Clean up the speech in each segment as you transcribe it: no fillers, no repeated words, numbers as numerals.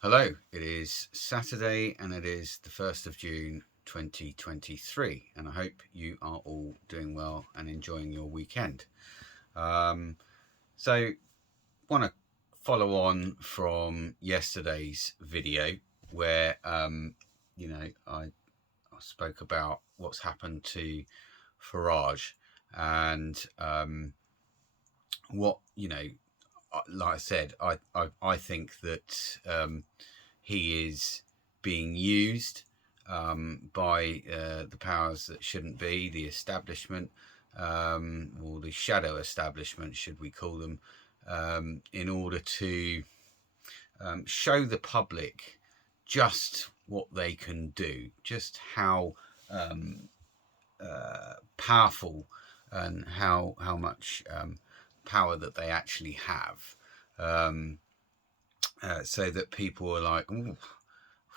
Hello, it is Saturday and it is the 1st of June 2023, and I hope you are all doing well and enjoying your weekend. So, want to follow on from yesterday's video where, I spoke about what's happened to Farage and what, like I said, I think that he is being used by the powers that shouldn't be, the establishment, or the shadow establishment, should we call them, in order to show the public just what they can do, just how powerful and how much power that they actually have, so that people are like, "Ooh,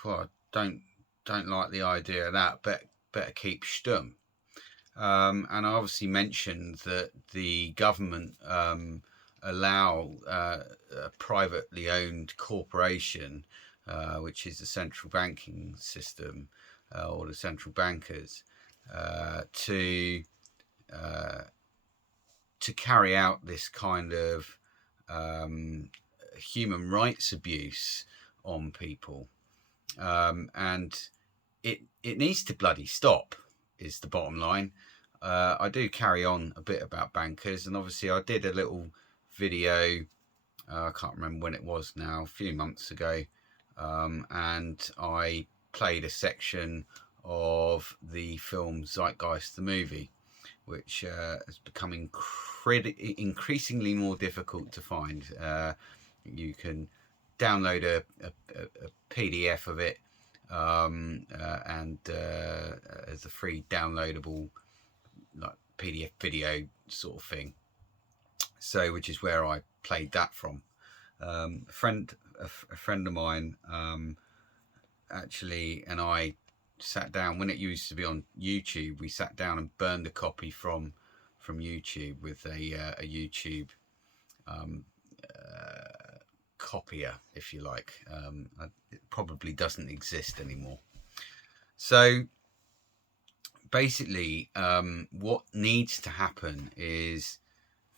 well, don't like the idea of that, but better keep stum." And I obviously mentioned that the government allow a privately owned corporation, which is the central banking system, or the central bankers, to carry out this kind of human rights abuse on people, and it needs to bloody stop. Is the bottom line. I do carry on a bit about bankers, and obviously I did a little video. I can't remember when it was now, a few months ago, and I played a section of the film Zeitgeist the movie, which has become increasingly more difficult to find. You can download a PDF of it, and as a free downloadable like PDF video sort of thing. So, which is where I played that from. A friend of mine, actually, and I sat down when it used to be on YouTube. We sat down and burned a copy from YouTube with a YouTube copier, if you like. It probably doesn't exist anymore. So basically, what needs to happen is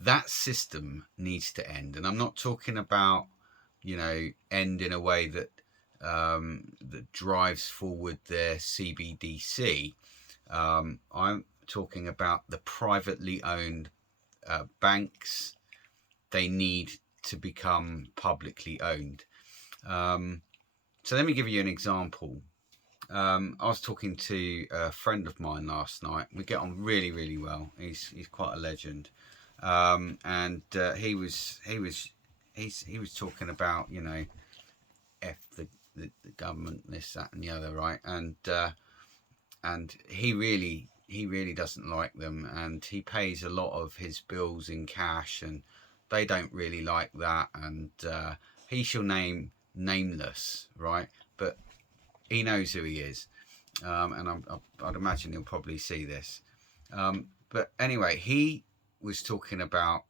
that system needs to end, and I'm not talking about end in a way that that drives forward their CBDC. I'm talking about the privately owned banks. They need to become publicly owned. So let me give you an example. I was talking to a friend of mine last night. We get on really, really well. He's quite a legend, and he was talking about f the government, this, that, and the other, right? And he really doesn't like them, and he pays a lot of his bills in cash, and they don't really like that, and he shall nameless, right? But he knows who he is, and I'd imagine he'll probably see this. But anyway, he was talking about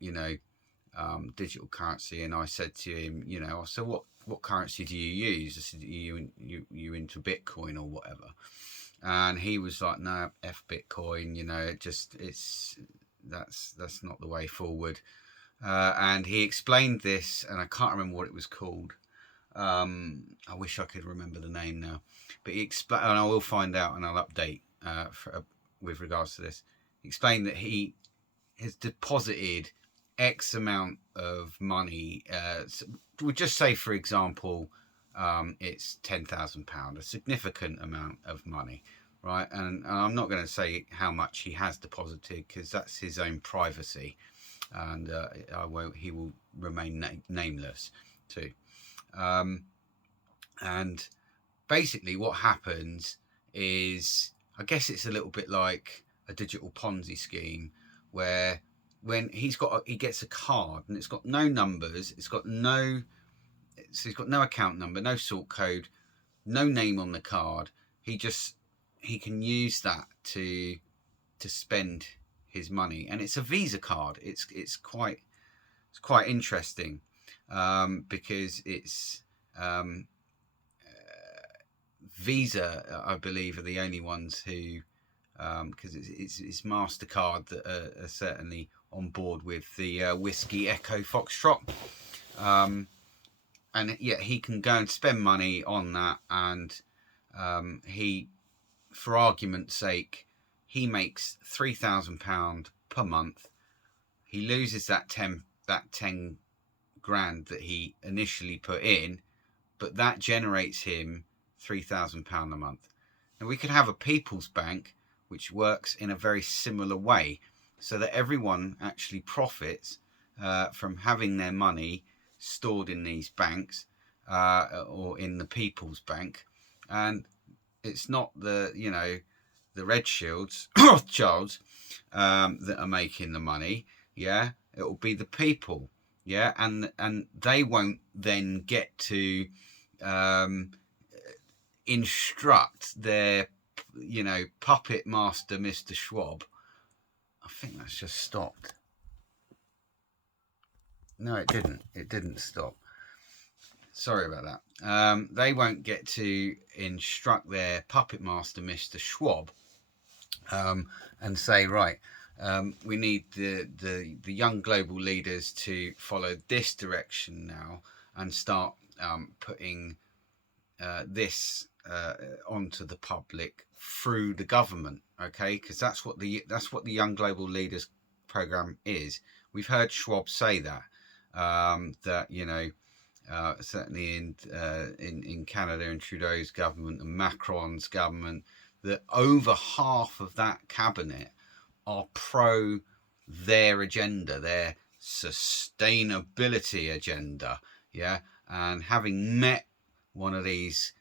digital currency, and I said to him, so what currency do you use? I said, you into Bitcoin or whatever? And he was like, no, f Bitcoin. That's not the way forward. And he explained this, and I can't remember what it was called. I wish I could remember the name now, but he explained, and I will find out and I'll update with regards to this. He explained that he has deposited X amount of money. So we'll just say, for example, it's £10,000, a significant amount of money, right? And I'm not going to say how much he has deposited because that's his own privacy, and he will remain nameless too. And basically, what happens is, I guess it's a little bit like a digital Ponzi scheme, where when he gets a card and it's got no numbers, he's got no account number, no sort code, no name on the card. He can use that to spend his money, and it's a Visa card. It's quite interesting, because it's Visa, I believe, are the only ones who, because it's MasterCard that are certainly on board with the Whiskey Echo Foxtrot. And yeah, he can go and spend money on that, and he, for argument's sake, he makes £3,000 per month. He loses that 10 grand that he initially put in, but that generates him £3,000 a month. And we could have a people's bank which works in a very similar way, so that everyone actually profits from having their money stored in these banks or in the people's bank. And it's not the Red Shields Charles that are making the money. Yeah, it will be the people. Yeah, and they won't then get to instruct their puppet master, Mr. Schwab. I think that's just stopped. No, it didn't stop. Sorry about that. They won't get to instruct their puppet master, Mr. Schwab, and say, right, we need the young global leaders to follow this direction now and start putting this onto the public through the government. Okay, because that's what the Young Global Leaders program is. We've heard Schwab say that certainly in Canada and Trudeau's government and Macron's government, that over half of that cabinet are pro their agenda, their sustainability agenda. Yeah, and having met one of these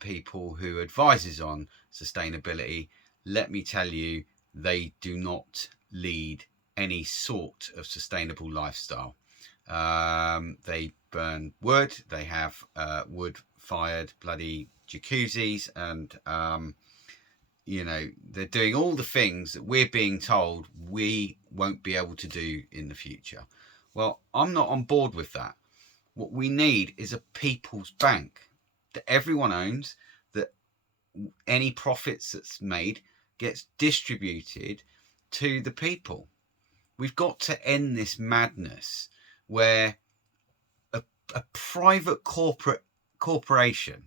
people who advises on sustainability, let me tell you, they do not lead any sort of sustainable lifestyle. They burn wood, they have wood-fired bloody jacuzzis, and they're doing all the things that we're being told we won't be able to do in the future. Well, I'm not on board with that. What we need is a people's bank that everyone owns, that any profits that's made gets distributed to the people. We've got to end this madness where a private corporation,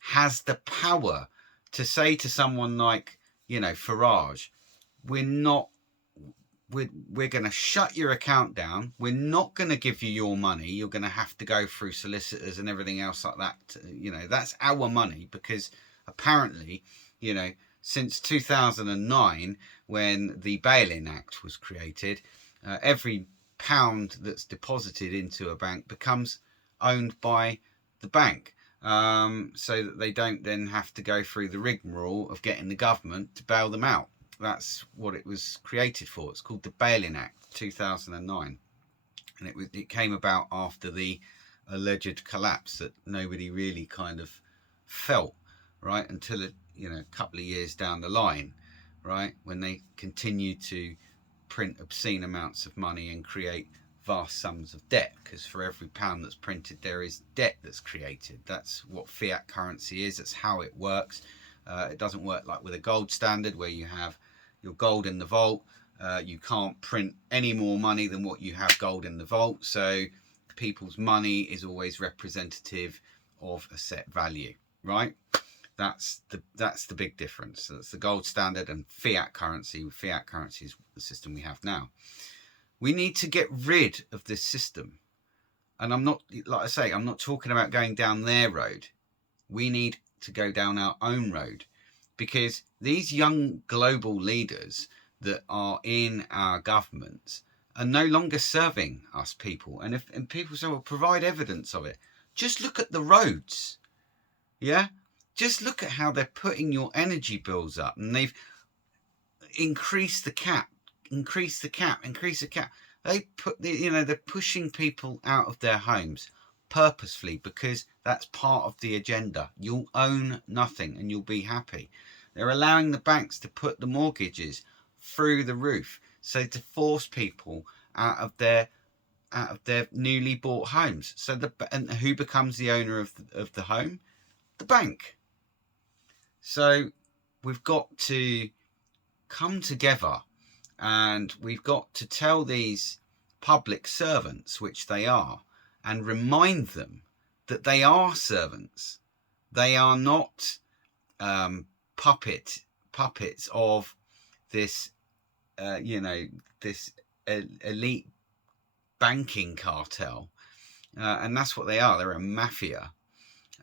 has the power to say to someone like, Farage, we're going to shut your account down. We're not going to give you your money. You're going to have to go through solicitors and everything else like that. That's our money, because apparently, since 2009, when the Bail-in Act was created, every pound that's deposited into a bank becomes owned by the bank, so that they don't then have to go through the rigmarole of getting the government to bail them out. That's what it was created for. It's called the Bail-in Act, 2009. And it came about after the alleged collapse that nobody really kind of felt, right, until a couple of years down the line, right, when they continued to print obscene amounts of money and create vast sums of debt, because for every pound that's printed there is debt that's created. That's what fiat currency is. That's how it works. It doesn't work like with a gold standard where you have your gold in the vault. You can't print any more money than what you have gold in the vault, so people's money is always representative of a set value, right? That's the big difference. So that's the gold standard and fiat currency. Fiat currency is the system we have now. We need to get rid of this system. And I'm not, like I say, I'm not talking about going down their road. We need to go down our own road, because these young global leaders that are in our governments are no longer serving us people. And people say, well, provide evidence of it. Just look at the roads. Yeah? Just look at how they're putting your energy bills up, and they've increased the cap. They they're pushing people out of their homes purposefully, because that's part of the agenda. You'll own nothing and you'll be happy. They're allowing the banks to put the mortgages through the roof, so to force people out of their newly bought homes. So and who becomes the owner of the home? the bank. So we've got to come together, and we've got to tell these public servants, which they are, and remind them that they are servants. They are not puppets of this, this elite banking cartel, and that's what they are. They're a mafia.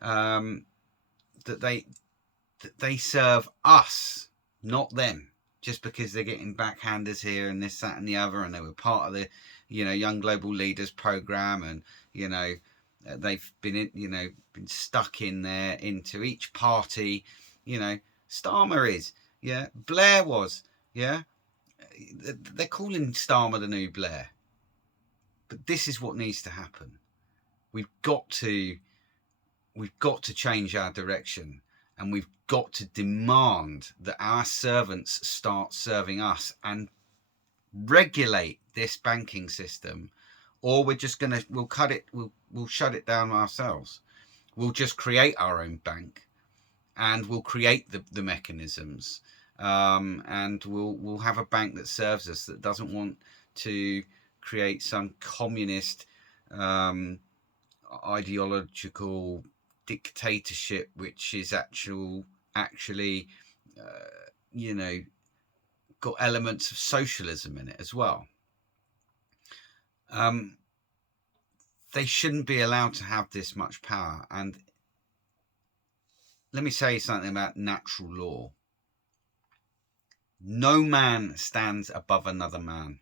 That they serve us, not them. Just because they're getting backhanders here and this, that, and the other, and they were part of the, Young Global Leaders program, and they've been been stuck in there into each party. Starmer is, Blair was, they're calling Starmer the new Blair. But this is what needs to happen. We've got to change our direction, and we've got to demand that our servants start serving us and regulate this banking system, or we'll shut it down ourselves. We'll just create our own bank, and we'll create the mechanisms, and we'll have a bank that serves us, that doesn't want to create some communist ideological dictatorship, which is actually got elements of socialism in it as well. They shouldn't be allowed to have this much power. And let me say something about natural law. No man stands above another man.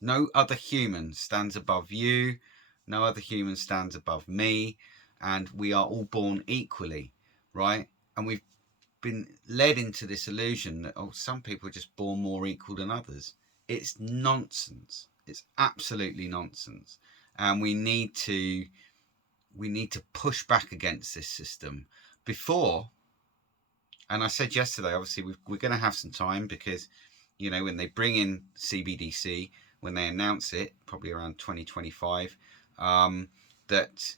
No other human stands above you. No other human stands above me. And we are all born equally, right? And we've been led into this illusion that, some people are just born more equal than others. It's nonsense. It's absolutely nonsense. And we need to push back against this system before. And I said yesterday, obviously, we're going to have some time, because, when they bring in CBDC, when they announce it, probably around 2025, that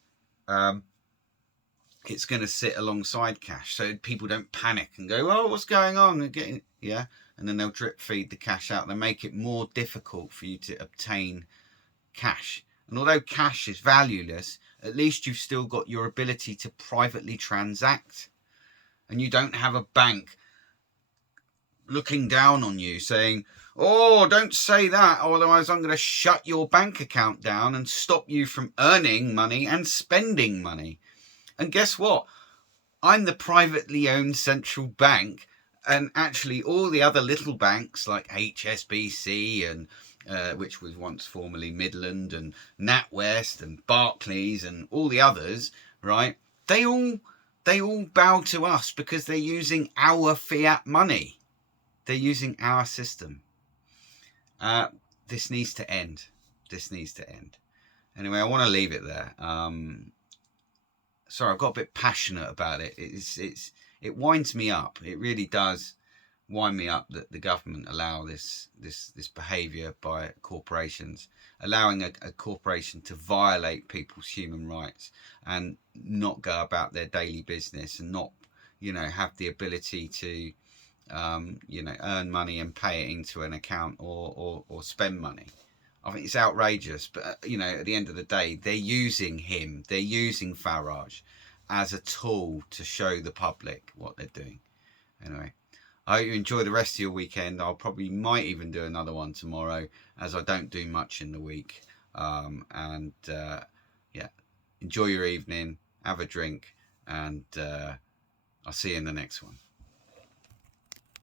it's going to sit alongside cash, so people don't panic and go, "Oh, what's going on?" And then they'll drip feed the cash out. They make it more difficult for you to obtain cash. And although cash is valueless, at least you've still got your ability to privately transact, and you don't have a bank looking down on you saying, "Oh, don't say that, otherwise I'm going to shut your bank account down and stop you from earning money and spending money." And guess what? I'm the privately owned central bank, and actually all the other little banks like HSBC and which was once formerly Midland, and NatWest and Barclays and all the others, right? They all bow to us because they're using our fiat money. They're using our system. This needs to end. This needs to end. Anyway, I want to leave it there. Sorry, I've got a bit passionate about it. It winds me up. It really does wind me up that the government allow this behaviour by corporations, allowing a corporation to violate people's human rights and not go about their daily business, and not have the ability to earn money and pay it into an account, or spend money. I think it's outrageous, but at the end of the day, they're using Farage as a tool to show the public what they're doing. Anyway, I hope you enjoy the rest of your weekend. Might even do another one tomorrow, as I don't do much in the week. Enjoy your evening, have a drink, and I'll see you in the next one.